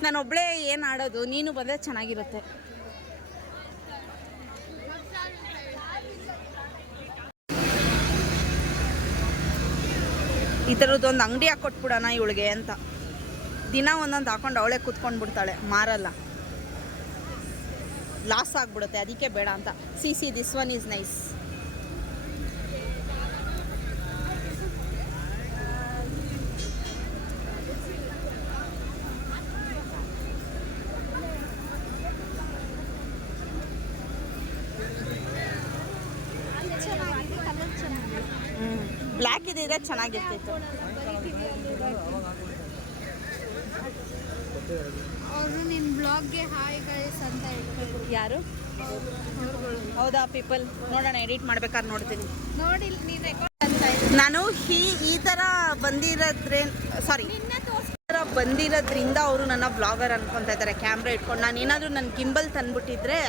ನಾನು ಒಬ್ಬಳೇ ಏನು ಆಡೋದು ನೀನು ಬಂದರೆ ಚೆನ್ನಾಗಿರುತ್ತೆ. ಈ ಥರದ್ದೊಂದು ಅಂಗಡಿ ಹಾಕ್ಕೊಟ್ಬಿಡೋಣ ಇವಳಿಗೆ ಅಂತ. ದಿನ ಒಂದೊಂದು ಹಾಕೊಂಡು ಅವಳೇ ಕೂತ್ಕೊಂಡು ಬಿಡ್ತಾಳೆ, ಮಾರಲ್ಲ. ಲಾಸ್ ಆಗಿಬಿಡುತ್ತೆ, ಅದಕ್ಕೆ ಬೇಡ ಅಂತ. See see this one is nice ಹಾಕಿದಿದ್ರೆ ಚೆನ್ನಾಗಿರ್ತಿತ್ತು. ಅವರು ನಿನ್ನ ಬ್ಲಾಗ್ಗೆ ಹಾಯ್ ಗೈಸ್ ಅಂತ ಹೇಳ್ತಾರೆ. ಯಾರು? ಹೌದಾ ಪೀಪಲ್? ನೋಡೋಣ ಎಡಿಟ್ ಮಾಡ್ಬೇಕಾದ್ರೆ ನೋಡ್ತೀನಿ. ನೋಡಿ ನೀನು ರೆಕಾರ್ಡ್ ಅಂತ ಇದೆ ನಾನು ಹೀ ಈ ಥರ ಬಂದಿರೋದ್ರೆ ಸಾರಿ ಥರ ಬಂದಿರೋದ್ರಿಂದ ಅವರು ನನ್ನ ಬ್ಲಾಗರ್ ಅನ್ಕೊತಾ ಇದ್ದಾರೆ ಕ್ಯಾಮ್ರಾ ಇಟ್ಕೊಂಡು. ನಾನು ಏನಾದರೂ ನನ್ನ ಗಿಂಬಲ್ ತಂದ್ಬಿಟ್ಟಿದ್ರೆ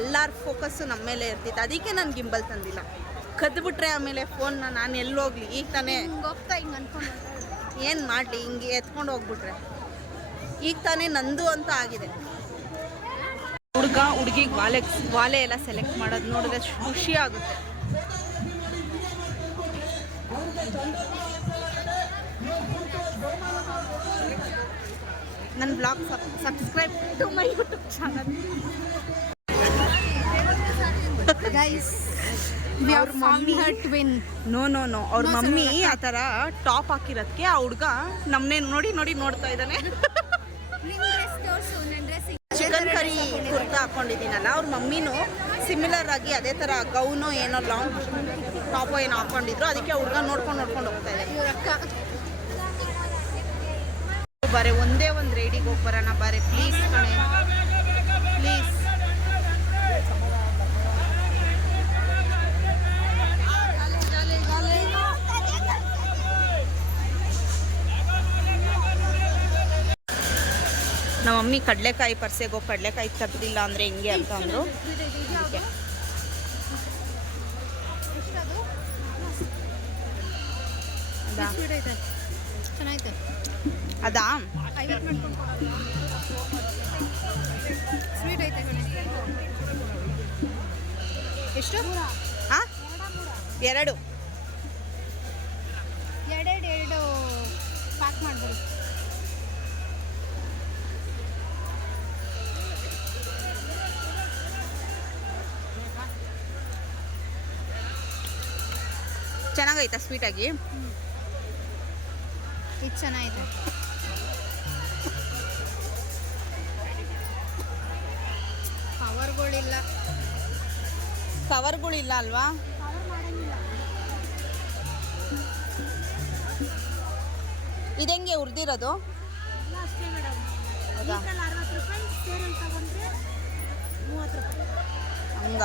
ಎಲ್ಲರ ಫೋಕಸ್ಸು ನಮ್ಮ ಮೇಲೆ ಇರ್ತಿತ್ತು. ಅದಕ್ಕೆ ನಾನು ಗಿಂಬಲ್ ತಂದಿಲ್ಲ. ಕದ್ಬಿಟ್ರೆ ಆಮೇಲೆ ಫೋನ್ನ ನಾನು ಎಲ್ಲಿ ಹೋಗ್ಲಿ? ಈಗ ತಾನೇ. ಹಿಂಗೆ ಹೋಗ್ತಾ ಹಿಂಗೆ ಅನ್ಕೊಂಡು ಏನು ಮಾಡಲಿ? ಹಿಂಗೆ ಎತ್ಕೊಂಡು ಹೋಗ್ಬಿಟ್ರೆ. ಈಗ ತಾನೇ ನಂದು ಅಂತ ಆಗಿದೆ. ಹುಡುಗ ಹುಡುಗಿಗೆ ವಾಲೆ ವಾಲೆ ಎಲ್ಲ ಸೆಲೆಕ್ಟ್ ಮಾಡೋದು ನೋಡಿದ್ರೆ ಖುಷಿ ಆಗುತ್ತೆ. ನನ್ನ blog subscribe to my YouTube channel guys twin no no no ಅವ್ರ ಮಮ್ಮಿ ಆ ಥರ ಟಾಪ್ ಹಾಕಿರೋದಕ್ಕೆ ಆ ಹುಡುಗ ನಮ್ಮನ್ನೇ ನೋಡಿ ನೋಡಿ ನೋಡ್ತಾ ಇದ್ದಾನೆ. ಚಿಕನ್ ಕರಿ ಕುರ್ತಾ ಹಾಕೊಂಡಿದ್ದೀನಲ್ಲ ಅವ್ರ ಮಮ್ಮಿನೂ ಸಿಮಿಲರ್ ಆಗಿ ಅದೇ ಥರ ಗೌನು ಏನೋ ಲಾಂಗ್ ಟಾಪು ಏನೋ ಹಾಕೊಂಡಿದ್ರು ಅದಕ್ಕೆ ಹುಡುಗ ನೋಡ್ಕೊಂಡು ನೋಡ್ಕೊಂಡು ಹೋಗ್ತಾ ಇದೆ ಬಾರೆ ಒಂದೇ ಒಂದು ರೈಡಿಗೆ ಹೋಗಿ ಬರೋಣ ಬಾರೆ ಪ್ಲೀಸ್ ಕಣೆ. ಪ್ಲೀಸ್ ಮಮ್ಮಿ ಕಡಲೆಕಾಯಿ ಪರ್ಸೆಗೆ ಹೋಗಿ ಕಡಲೆಕಾಯಿ ತೆಗ್ದಿಲ್ಲ ಅಂದರೆ ಹಿಂಗೆ ಅಂತ ಅಂದರು. ಅದಾ? ಎಷ್ಟು? ಹಾಂ ಎರಡು. ಎರಡೆರಡು ಎರಡು. ಪ್ಯಾಕ್ ಮಾಡ್ಬಿಡಿ. ಚೆನ್ನಾಗೈತಾ ಸ್ವೀಟಾಗಿ ಇದು ಚೆನ್ನಾಗಿದೆ. ಕವರ್ಗಳಿಲ್ಲ. ಕವರ್ಗಳಿಲ್ಲ ಅಲ್ವಾ? ಇದಂಗೆ ಹುರಿದಿರೋದು ಎಲ್ಲ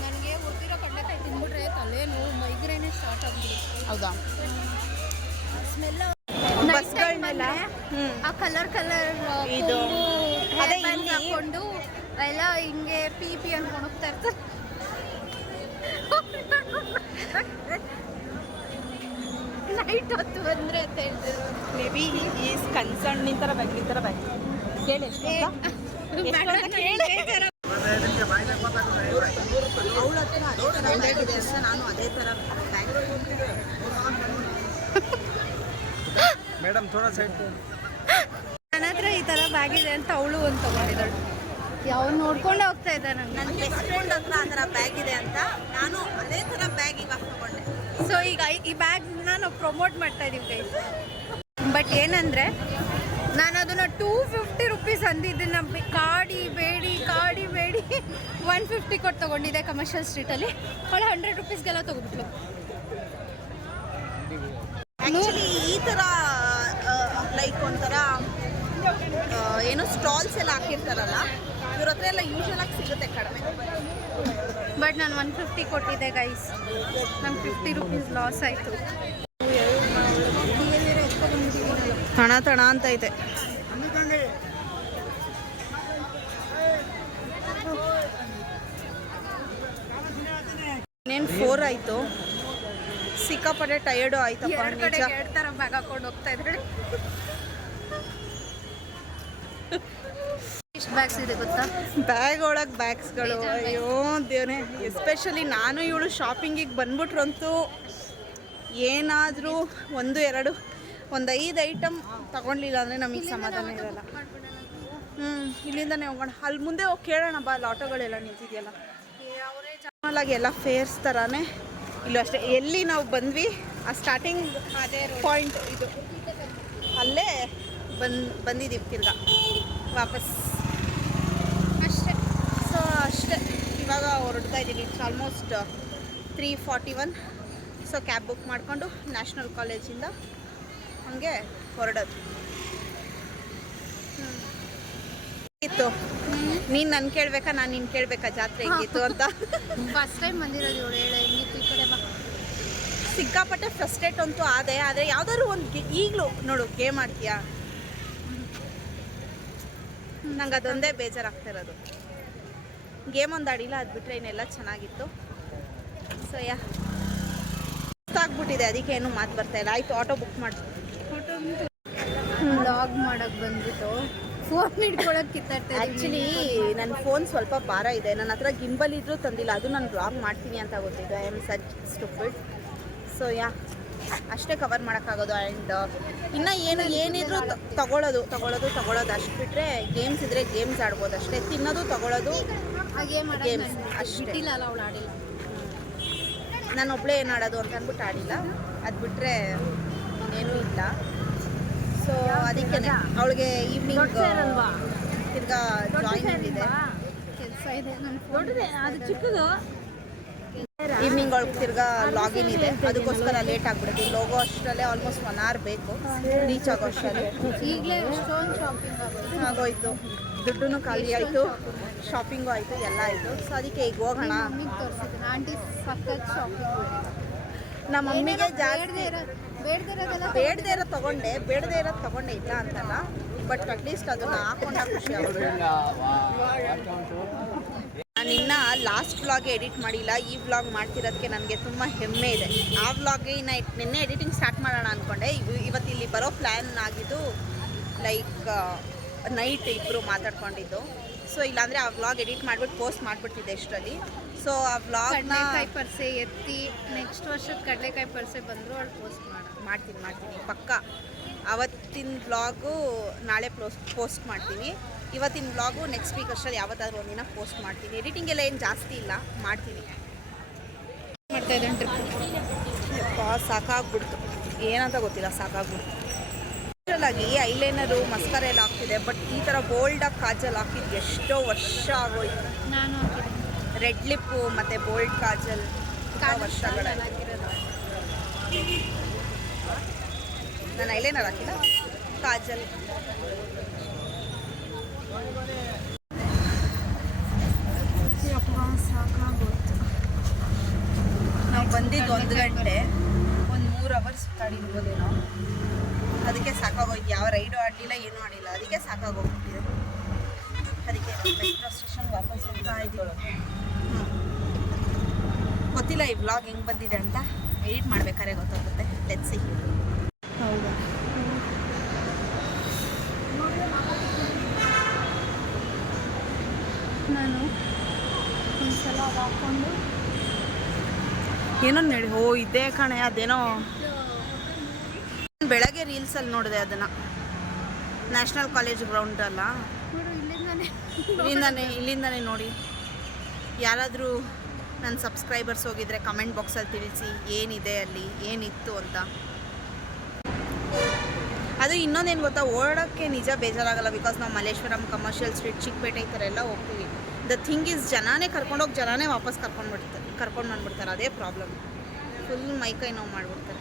ನನಗೆ ಹುರಿದಿರೋ ಕಡ್ಲೆಕಾಯಿ ತಿಂದ್ಬಿಟ್ರೆ ತಲೆನೋವು ಮೈಗ್ರೇನೆ ಸ್ಟಾರ್ಟ್ ಆಗ್ಬಿಡುತ್ತೆ. ಹೌದಾ? ಸ್ಮೆಲ್ ಬಸ್ಗಳ್ನೆಲ್ಲ ಹ್ಞೂ ಆ ಕಲರ್ ಕಲರ್ ಇದು ಅದೇ ಇಲ್ಲಿ- ಹಾಕೊಂಡು ಎಲ್ಲ ಹಿಂಗೆ ಪಿ ಪಿ ಅನ್ಕೊಂಡು ಹೋಗ್ತಾ ಇರ್ತಾರೆ. ನೈಟ್ ಹೊತ್ತು ಬಂದ್ರೆ ಅಂತ ಹೇಳ್ತಾರೆ ಮೇ ಬಿ ಈಸ್ ಕನ್ಸರ್ನ್ ಈ ಥರ ಬ್ಯಾಗ್ ಈ ಥರ ಬ್ಯಾಗ್ ಕೇಳಿ ಎಷ್ಟು ಅಂತ? ಎಷ್ಟು ಅಂತ ಕೇಳಿ. ಮೇಡಮ್ ಥೋಡಾ ಸೈಡ್ ನನ್ನ ಹತ್ರ ಈ ಥರ ಬ್ಯಾಗ್ ಇದೆ ಅಂತ ಅವಳು ಒಂದು ತಗೊಂಡಿದ್ದಾಳು. ಯಾವ ನೋಡ್ಕೊಂಡು ಹೋಗ್ತಾ ಇದ್ದಾನೆ ನನ್ನ ಬೆಸ್ಟ್ ಫ್ರೆಂಡ್ ಹತ್ರ ಆ ಥರ ಬ್ಯಾಗ್ ಇದೆ ಅಂತ ನಾನು ಅದೇ ಥರ ಬ್ಯಾಗ್ ಇವಾಗ ತಗೊಂಡೆ ಸೊ ಈಗ ಈ ಬ್ಯಾಗ್ನ ನಾವು ಪ್ರಮೋಟ್ ಮಾಡ್ತಾ ಇದ್ದೀವಿ ಗೈಸ್ ಬಟ್ ಏನಂದರೆ ನಾನು ಅದನ್ನು ಟೂ ಫಿಫ್ಟಿ ರುಪೀಸ್ ಅಂದಿದ್ದೆ ನಮ್ಮ ಕಾಡಿ ಬೇಡಿ ಕಾಡಿ ಬೇಡಿ ಒನ್ ಫಿಫ್ಟಿ ಕೊಟ್ಟು ತೊಗೊಂಡಿದ್ದೆ ಕಮರ್ಷಿಯಲ್ ಸ್ಟ್ರೀಟಲ್ಲಿ ಅವಳು ಹಂಡ್ರೆಡ್ ರುಪೀಸ್ಗೆಲ್ಲ ತೊಗೊಬಿಟ್ಲು ಆ್ಯಕ್ಚುಲಿ ಈ ಥರ ಲೈಕ್ ಒಂಥರ ಏನೋ ಸ್ಟಾಲ್ಸ್ ಎಲ್ಲ ಹಾಕಿರ್ತಾರಲ್ಲ ಇವ್ರ ಹತ್ರ ಎಲ್ಲ ಯೂಶಲ್ ಆಗಿ ಸಿಗುತ್ತೆ ಕಡಿಮೆ. ಬಟ್ ನಾನು ಒನ್ ಫಿಫ್ಟಿ ಕೊಟ್ಟಿದ್ದೆ ಗೈಸ್ ನಂಗೆ ಫಿಫ್ಟಿ ರುಪೀಸ್ ಲಾಸ್ ಆಯಿತು. ತಣ ತಣ ಅಂತ ಐತೆ. ಇನ್ನೇನು ಫೋರ್ ಆಯಿತು. ಸಿಕ್ಕಾಪಟ್ಟೆ ಟಯರ್ಡು ಆಯ್ತಪ್ಪ ಕಡೆ ಬ್ಯಾಗ್ ಹಾಕೊಂಡು ಹೋಗ್ತಾ ಇದ್ದಾಳೆ. ಎಷ್ಟು ಬ್ಯಾಗ್ಸ್ ಇದೆ ಗೊತ್ತಾ? ಬ್ಯಾಗ್ ಒಳಗೆ ಬ್ಯಾಗ್ಸ್ಗಳು ಅಯ್ಯೋ ದೇವ್ರೆ. ಎಸ್ಪೆಷಲಿ ನಾನು ಇವಳು ಶಾಪಿಂಗಿಗೆ ಬಂದ್ಬಿಟ್ರಂತೂ ಏನಾದರೂ ಒಂದು ಎರಡು ಒಂದು ಐದು ಐಟಮ್ ತಗೊಂಡಿಲ್ಲ ಅಂದರೆ ನಮಗೆ ಸಮಾಧಾನ ಇರಲ್ಲ. ಹ್ಞೂ ಇಲ್ಲಿಂದನೇ ಹೋಗೋಣ. ಅಲ್ಲಿ ಮುಂದೆ ಹೋಗಿ ಕೇಳೋಣ ಬಾ ಅಲ್ಲಿ ಆಟೋಗಳೆಲ್ಲ ನಿಂತಿದೆಯಲ್ಲ. ನಾರ್ಮಲಾಗಿ ಎಲ್ಲ ಫೇರ್ಸ್ ಥರನೇ ಇಲ್ಲ ಅಷ್ಟೇ, ಎಲ್ಲಿ ನಾವು ಬಂದ್ವಿ, ಆ ಸ್ಟಾರ್ಟಿಂಗ್ ಅದೇ ಪಾಯಿಂಟ್ ಇದು. ಅಲ್ಲೇ ಬಂದು, ಬಂದಿದ್ದೀವಿ ತಿರ್ಗಾ, ವಾಪಸ್. ಅಷ್ಟೇ. ಸೊ ಅಷ್ಟೇ. ಇವಾಗ ಹೊರಡ್ತಾ ಇದ್ದೀವಿ it's almost three forty one so cab book ಮಾಡಿಕೊಂಡು ನ್ಯಾಷನಲ್ ಕಾಲೇಜಿಂದ ಹಂಗೆ ಹೊರಡೋದು. ಇತ್ತು. ನೀನು ನನ್ ಕೇಳ್ಬೇಕಾ ನಾನು ನಿನ್ನ ಕೇಳ್ಬೇಕಾ ಜಾತ್ರೆ ಹೆಂಗಿತ್ತು ಅಂತ? ಫಸ್ಟ್ ಟೈಮ್ ಬಂದಿರೋದು ಇವಳು ಹೇಳ ಹೆಂಗಿತ್ತು ಈ ಕಡೆ ಬಾ. ಸಿಕ್ಕಾಪಟ್ಟೆ ಫ್ರಸ್ಟ್ರೇಟ್ ಅಂತೂ ಆದೆ ಆದ್ರೆ ಯಾವ್ದಾದ್ರು ಒಂದು ಈಗಲೂ ನೋಡು ಗೇಮ್ ಆಡ್ತೀಯಾ? ನಂಗೆ ಅದೊಂದೇ ಬೇಜಾರಾಗ್ತಾ ಇರೋದು. ಗೇಮ್ ಒಂದು ಆಡಿಲ್ಲ ಅದು ಬಿಟ್ಟರೆ ಇನ್ನೆಲ್ಲ ಚೆನ್ನಾಗಿತ್ತು. ಸೊ ಯಾ ಆಗ್ಬಿಟ್ಟಿದೆ ಅದಕ್ಕೆ ಏನು ಮಾತು ಬರ್ತಾ ಇಲ್ಲ. ಆಯ್ತು ಆಟೋ ಬುಕ್ ಮಾಡಿ. ಲಾಗ್ ಮಾಡೋಕೆ ಬಂದ್ಬಿಟ್ಟು. ಫೋನ್ ಹಿಡ್ಕೊಳಕ್ ಕಿತ್ತಾಡ್ತಾ ಆ್ಯಕ್ಚುಲಿ ನನ್ನ ಫೋನ್ ಸ್ವಲ್ಪ ಭಾರ ಇದೆ. ನನ್ನ ಹತ್ರ ಗಿಂಬಲ್ ಇದ್ರೂ ತಂದಿಲ್ಲ. ಅದು ನಾನು ಬ್ಲಾಗ್ ಮಾಡ್ತೀನಿ ಅಂತ ಗೊತ್ತಿದ್ದು I am such stupid so yeah ಅಷ್ಟೇ ಕವರ್ ಮಾಡೋಕ್ಕಾಗೋದು ಆ್ಯಂಡ್ ಇನ್ನು ಏನು ಏನಿದ್ರು ತಗೊಳ್ಳೋದು ತಗೊಳ್ಳೋದು ತಗೊಳ್ಳೋದು ಅಷ್ಟು ಬಿಟ್ಟರೆ ಗೇಮ್ಸ್ ಇದ್ದರೆ ಗೇಮ್ಸ್ ಆಡ್ಬೋದು ಅಷ್ಟೇ. ತಿನ್ನೋದು ತಗೊಳ್ಳೋದು ಗೇಮ್ಸ್ ಅಷ್ಟೇ. ಆಡಿಲ್ಲ. ನಾನು ಒಬ್ಬಳೇ ಏನು ಆಡೋದು ಅಂತ ಅಂದ್ಬಿಟ್ಟು ಆಡಿಲ್ಲ. ಅದು ಬಿಟ್ಟರೆ ಇನ್ನೇನೂ ಇಲ್ಲ. ಸೊ ಅದಕ್ಕೆ ಅವಳಿಗೆ ಈವ್ನಿಂಗ್ ತಿರ್ಗಾ ಜಾಯಿನಿಂಗ್ ಇದೆ. ಕೆಲಸ ಇದೆ. ಅದು ಚಿಕ್ಕದು. ಈವ್ನಿಂಗ್ ಒಳಗೆ ತಿರ್ಗಾ ಲಾಗಿನ್ ಇದೆ. ಅದಕ್ಕೋಸ್ಕರ ಲೇಟ್ ಆಗ್ಬಿಡುತ್ತೆ. ಲೋಗೋ ಅಷ್ಟರಲ್ಲೇ ಆಲ್ಮೋಸ್ಟ್ ಒನ್ ಅವರ್ ಬೇಕು. ರೀಚ್ ಆಗೋ ಅಷ್ಟರಲ್ಲಿ. ಈಗಲೇ ಶಾಪಿಂಗ್ ಆಗೋಯ್ತು. ದುಡ್ಡು ಖಾಲಿ ಆಯಿತು. ಶಾಪಿಂಗು ಆಯಿತು ಎಲ್ಲ ಆಯಿತು. ಸೊ ಅದಕ್ಕೆ ಈಗ ಹೋಗೋಣ. ಆಂಟಿ ಸಖತ್ ಶಾಪಿಂಗ್ ನಮ್ಮ ಮಮ್ಮಿಗೆ ಜಾಸ್ತಿ ಬೇಡದೇ ಇರೋ ಬೇಡದೇ ಬೇಡದೇ ಇರೋದು ತಗೊಂಡೆ, ಬೇಡದೇ ಇರೋದು ತಗೊಂಡೆ, ಇಲ್ಲ ಅಂತಲ್ಲ. ಬಟ್ ಅಟ್ಲೀಸ್ಟ್ ಅದನ್ನ ಹಾಕೊಂಡಾಗ ಖುಷಿ ನಾನು ಇನ್ನ ಲಾಸ್ಟ್ ವ್ಲಾಗ್ ಎಡಿಟ್ ಮಾಡಿಲ್ಲ. ಈ ವ್ಲಾಗ್ ಮಾಡ್ತಿರೋದಕ್ಕೆ ನನಗೆ ತುಂಬ ಹೆಮ್ಮೆ ಇದೆ. ಆ ವ್ಲಾಗ್ಗೆ ಇನ್ನ ನಿನ್ನೆ ಎಡಿಟಿಂಗ್ ಸ್ಟಾರ್ಟ್ ಮಾಡೋಣ ಅಂದ್ಕೊಂಡೆ ಇವ್- ಇವತ್ತು ಇಲ್ಲಿ ಬರೋ ಪ್ಲ್ಯಾನ್ ಆಗಿದ್ದು ಲೈಕ್ ನೈಟ್ ಇಬ್ಬರು ಮಾತಾಡ್ಕೊಂಡಿದ್ದು. ಸೊ ಇಲ್ಲಾಂದರೆ ಆ ವ್ಲಾಗ್ ಎಡಿಟ್ ಮಾಡ್ಬಿಟ್ಟು ಪೋಸ್ಟ್ ಮಾಡಿಬಿಡ್ತಿದ್ದೆ ಇಷ್ಟರಲ್ಲಿ. ಸೊ ಆ ವ್ಲಾಗ್ನ ಕಡಲೆಕಾಯಿ ಪರ್ಸೆ ಎತ್ತಿ ನೆಕ್ಸ್ಟ್ ವರ್ಷದ ಕಡಲೆಕಾಯಿ ಪರ್ಸೆ ಬಂದರೂ ಅವ್ಳು ಪೋಸ್ಟ್ ಮಾಡ. ಮಾಡ್ತೀನಿ ಮಾಡ್ತೀನಿ. ಪಕ್ಕ. ಅವತ್ತಿನ ವ್ಲಾಗು ನಾಳೆ ಪೋಸ್ಟ್ ಪೋಸ್ಟ್ ಮಾಡ್ತೀನಿ. ಇವತ್ತಿನ ವ್ಲಾಗು ನೆಕ್ಸ್ಟ್ ವೀಕ್ ಅಷ್ಟರಲ್ಲಿ ಯಾವತ್ತಾದ್ರೂ ಒಂದಿನ ಪೋಸ್ಟ್ ಮಾಡ್ತೀನಿ. ಎಡಿಟಿಂಗ್ ಎಲ್ಲ ಏನು ಜಾಸ್ತಿ ಇಲ್ಲ ಮಾಡ್ತೀನಿ. ಮಾಡ್ತಾ ಇದ್ದಾನೆ ಟ್ರಿಪ್ ಸಾಕಾಗ್ಬಿಡ್ತು. ಏನಂತ ಗೊತ್ತಿಲ್ಲ ಸಾಕಾಗ್ಬಿಡ್ತು. ಆಗಿ ಐಲೈನರು ಮಸ್ಕರ ಎಲ್ಲ ಹಾಕ್ತಿದೆ ಬಟ್ ಈ ಥರ ಆಗಿ ಕಾಜಲ್ ಹಾಕಿದ್ದು ಎಷ್ಟೋ ವರ್ಷ ಆಗೋಯ್ತು. ನಾನು ರೆಡ್ ಲಿಪ್ಪು ಮತ್ತು ಬೋಲ್ಡ್ ಕಾಜಲ್ ಹಾಕಿರೋದು ನಾನು ಐಲೈನರ್ ಹಾಕಿಲ್ಲ ಕಾಜಲ್. ಸಾಕಾಗೋಯ್ತು. ನಾವು ಬಂದಿದ್ದು ಒಂದು ಗಂಟೆ ಒಂದು ಮೂರು ಅವರ್ಸ್ ಸುತ್ತಾಡಿರ್ಬೋದೇನೋ. ಅದಕ್ಕೆ ಸಾಕಾಗೋಯ್ತು. ಯಾವ ರೈಡು ಆಡಲಿಲ್ಲ ಏನೂ ಆಡಿಲ್ಲ ಅದಕ್ಕೆ ಸಾಕಾಗೋಗ್ಬಿಟ್ಟಿದೆ. ಅದಕ್ಕೆ ಮೆಟ್ರೋ ಸ್ಟೇಷನ್ ವಾಪಸ್ ಹೋಗ್ತಾ ಇದ್ದೀವಿ. ಗೊತ್ತಿಲ್ಲ ಈ ಬ್ಲಾಗ್ ಹೆಂಗೆ ಬಂದಿದೆ ಅಂತ ಎಡಿಟ್ ಮಾಡ್ಬೇಕಾದ್ರೆ ಗೊತ್ತಾಗುತ್ತೆ. ಲೆಟ್ಸಿ ಹೌದಾ? ನಾನು ಒಂದ್ಸಲ ಹಾಕೊಂಡು ಹಾಕ್ಕೊಂಡು ಏನೋ ನಡಿ ಓ ಇದೇ ಕಣೆ ಅದೇನೋ ಬೆಳಗ್ಗೆ ರೀಲ್ಸಲ್ಲಿ ನೋಡಿದೆ ಅದನ್ನು. ನ್ಯಾಷನಲ್ ಕಾಲೇಜ್ ಗ್ರೌಂಡ್ ಅಲ್ಲ. ಇಲ್ಲಿಂದನೇ ಇಲ್ಲಿಂದಾನೆ. ಇಲ್ಲಿಂದಾನೆ ಇಲ್ಲಿಂದಾನೆ ನೋಡಿ. ಯಾರಾದರೂ ನನ್ನ ಸಬ್ಸ್ಕ್ರೈಬರ್ಸ್ ಹೋಗಿದ್ರೆ ಕಮೆಂಟ್ ಬಾಕ್ಸಲ್ಲಿ ತಿಳಿಸಿ ಏನಿದೆ ಅಲ್ಲಿ ಏನಿತ್ತು ಅಂತ. ಅದು ಇನ್ನೊಂದೇನು ಗೊತ್ತಾ? ಓಡೋಕ್ಕೆ ನಿಜ ಬೇಜಾರಾಗಲ್ಲ ಬಿಕಾಸ್ ನಾವು ಮಲ್ಲೇಶ್ವರಂ ಕಮರ್ಷಿಯಲ್ ಸ್ಟ್ರೀಟ್ ಚಿಕ್ಕಪೇಟೆ ಈ ಥರ ಎಲ್ಲ ಹೋಗ್ತೀವಿ. ದ ಥಿಂಗ್ ಇಸ್ ಜನಾನೇ ಕರ್ಕೊಂಡೋಗಿ ಜನನೇ ವಾಪಸ್ ಕರ್ಕೊಂಡು ಬಿಡ್ತಾರೆ ಕರ್ಕೊಂಡು ಬಂದ್ಬಿಡ್ತಾರೆ. ಅದೇ ಪ್ರಾಬ್ಲಮ್ ಫುಲ್ ಮೈಕೈ ನೋವು ಮಾಡಿಬಿಡ್ತಾರೆ.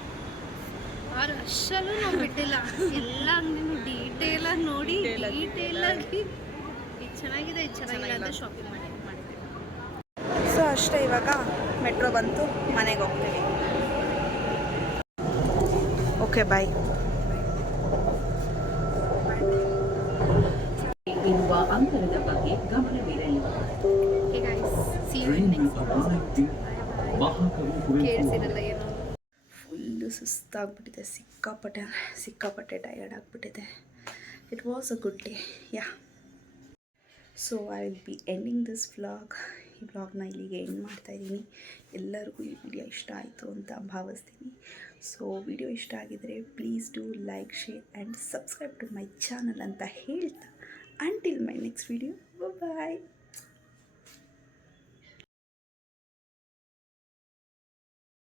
ಆ ರಶಲ್ಲೂ ನಾವು ಬಿಟ್ಟಿಲ್ಲ. ಎಲ್ಲ ಅಂಗಡಿನೂ ಡೀಟೇಲ್ ಆಗಿ ನೋಡಿ. ಡೀಟೇಲ್ ಆಗಿ. ಇದು ಚೆನ್ನಾಗಿದೆ ಇದು ಚೆನ್ನಾಗಿಲ್ಲ ಅಂತ ಶಾಪಿಂಗ್ ಮಾಡಿ ಸೊ ಅಷ್ಟೇ ಇವಾಗ ಮೆಟ್ರೋ ಬಂತು ಮನೆಗೆ ಹೋಗ್ತೀವಿ. ಓಕೆ ಬಾಯ್ ಇರುವ ಅಂತರದ ಬಗ್ಗೆ ಗಮನವಿರಲಿ. ಮಹಾಕವಿ ಸುಸ್ತಾಗ್ಬಿಟ್ಟಿದೆ, ಸಿಕ್ಕಾಪಟ್ಟೆ ಸಿಕ್ಕಾಪಟ್ಟೆ ಟಯರ್ಡ್ ಆಗಿಬಿಟ್ಟಿದೆ. It was a good day yeah so I will be ending this vlog ಈ ವ್ಲಾಗ್ನ ಇಲ್ಲಿಗೆ ಎಂಡ್ ಮಾಡ್ತಾಯಿದ್ದೀನಿ ಎಲ್ಲರಿಗೂ ಈ ವಿಡಿಯೋ ಇಷ್ಟ ಆಯಿತು ಅಂತ ಭಾವಿಸ್ತೀನಿ. ಸೊ ವಿಡಿಯೋ ಇಷ್ಟ ಆಗಿದರೆ please do like share and subscribe to my channel ಅಂತ ಹೇಳ್ತಾ until my next video bye